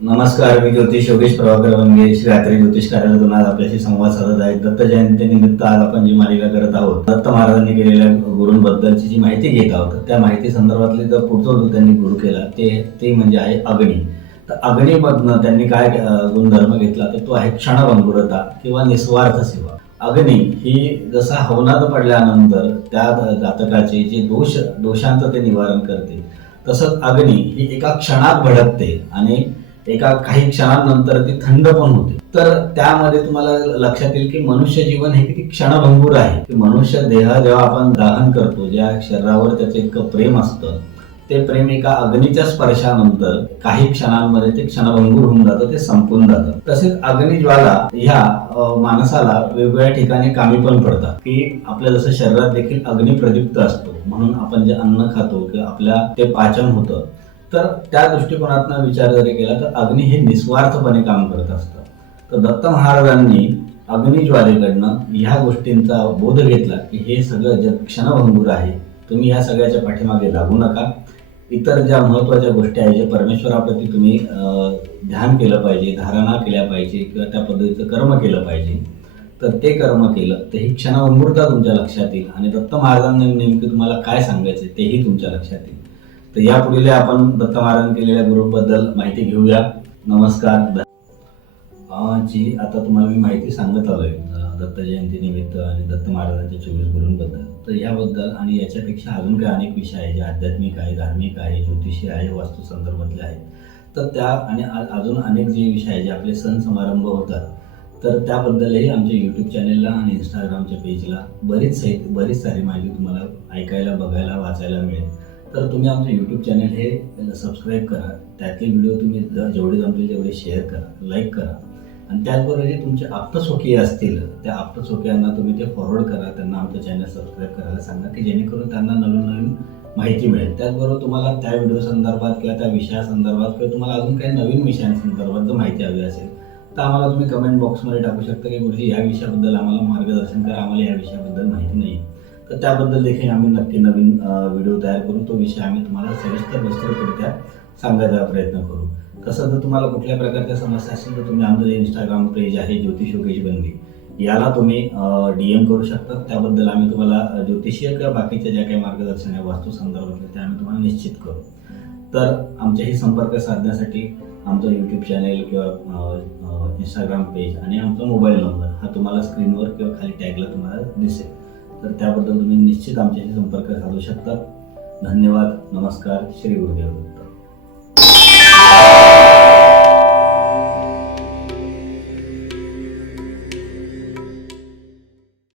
नमस्कार मी ज्योतिष योगेश प्रभाकर वनगे श्री रात्री ज्योतिष कार्यालयातून आज आपल्याशी संवाद साधत आहे. दत्त जयंतीनिमित्त आज आपण जी मालिका करत आहोत दत्त महाराजांनी केलेल्या गुरूंबद्दलची जी माहिती घेत आहोत त्या माहिती संदर्भातली जो पुढचा जो त्यांनी गुरु केला ते ते म्हणजे आहे अग्नी. तर अग्निमधनं त्यांनी काय गुणधर्म घेतला तर तो आहे क्षणभंगुरता किंवा निस्वार्थ सेवा. अग्नी ही जसा हवनात पडल्यानंतर त्या जातकाचे जे दोष दोषांचं ते निवारण करते तसंच अग्नी ही एका क्षणात भडकते आणि एका काही क्षणांनंतर ती थंड पण होते. तर त्यामध्ये तुम्हाला लक्षात येईल की मनुष्य जीवन हे किती क्षणभंगूर आहे. की मनुष्य देह जेव्हा आपण दहन करतो ज्या शरीरावर त्याचं इतकं प्रेम असतं ते प्रेम एका अग्नीच्या स्पर्शानंतर काही क्षणांमध्ये ते क्षणभंगूर होऊन जातं ते संपून जातं. तसेच अग्निज्वाला ह्या माणसाला वेगवेगळ्या ठिकाणी कामी पण पडतात. की आपल्या जसं शरीरात देखील अग्नी प्रदीप्त असतो. म्हणून आपण जे अन्न खातो किंवा आपल्या ते पाचन होतं तर त्या दृष्टिकोनातनं विचार जरी केला तर अग्नी हे निस्वार्थपणे काम करत असतं. तर दत्त महाराजांनी अग्निज्वालेकडनं ह्या गोष्टींचा बोध घेतला की हे सगळं जग क्षणभंगूर आहे. तुम्ही ह्या सगळ्याच्या पाठीमागे लागू नका. इतर ज्या महत्त्वाच्या गोष्टी आहेत जे परमेश्वराप्रती तुम्ही अं, ध्यान केलं पाहिजे धारणा केल्या पाहिजे किंवा त्या पद्धतीचं कर्म केलं पाहिजे तर ते कर्म केलं तर ही क्षणभंगूरता तुमच्या लक्षात येईल. आणि दत्त महाराजांनी नेमकं तुम्हाला काय सांगायचं तेही तुमच्या लक्षात येईल. तर यापुढे आपण दत्त महाराजांनी केलेल्या ग्रुपबद्दल माहिती घेऊया. नमस्कार. जी आता तुम्हाला मी माहिती सांगत आलोय दत्त जयंती निमित्त आणि दत्त महाराजांच्या चोवीस गुरूंबद्दल. तर याबद्दल आणि याच्यापेक्षा अजून काही अनेक विषय आहे जे आध्यात्मिक आहे धार्मिक आहे ज्योतिषी आहे वास्तू संदर्भातले आहेत. तर त्या आणि अजून अनेक जे विषय आहे जे आपले सण समारंभ होतात तर त्याबद्दलही आमच्या यूट्यूब चॅनेलला आणि इंस्टाग्रामच्या पेजला बरीच बरीच सारी माहिती तुम्हाला ऐकायला बघायला वाचायला मिळेल. तर तुम्ही आमचं यूट्यूब चॅनल हे सबस्क्राईब करा. त्यातले व्हिडिओ तुम्ही जेवढे जमतील तेवढे शेअर करा लाईक करा. आणि त्याचबरोबर जे तुमचे आप्तस्वकीय असतील त्या आप्तस्वकीयांना तुम्ही ते फॉरवर्ड करा. त्यांना आमचं चॅनल सबस्क्राईब करायला सांगा की जेणेकरून त्यांना नवीन नवीन माहिती मिळेल. त्याचबरोबर तुम्हाला त्या व्हिडिओ संदर्भात किंवा त्या विषयासंदर्भात किंवा तुम्हाला अजून काही नवीन विषयांसंदर्भात जर माहिती हवी असेल तर आम्हाला तुम्ही कमेंट बॉक्समध्ये टाकू शकता की गुरुजी या विषयाबद्दल आम्हाला मार्गदर्शन करा. आम्हाला या विषयाबद्दल माहिती नाही तर त्याबद्दल देखील आम्ही नक्की नवीन व्हिडिओ तयार करू. तो विषय आम्ही तुम्हाला सविस्तर विस्तृतरित्या सांगायचा प्रयत्न करू. तसं जर तुम्हाला कुठल्या प्रकारच्या समस्या असतील तर तुम्ही आमचं जे इंस्टाग्राम पेज आहे ज्योतिष योगेश बनगे याला तुम्ही डी एम करू शकता. त्याबद्दल आम्ही तुम्हाला ज्योतिषीय किंवा बाकीच्या ज्या काही मार्गदर्शन आहे वास्तू संदर्भातले ते आम्ही तुम्हाला निश्चित करू. तर आमच्याही संपर्क साधण्यासाठी आमचं यूट्यूब चॅनेल किंवा इंस्टाग्राम पेज आणि आमचा मोबाईल नंबर हा तुम्हाला स्क्रीनवर किंवा खाली टॅगला तुम्हाला दिसेल. तर त्याबद्दल तुम्ही निश्चित आमच्याशी संपर्क साधू शकता. धन्यवाद. नमस्कार. श्री गुरुदेव.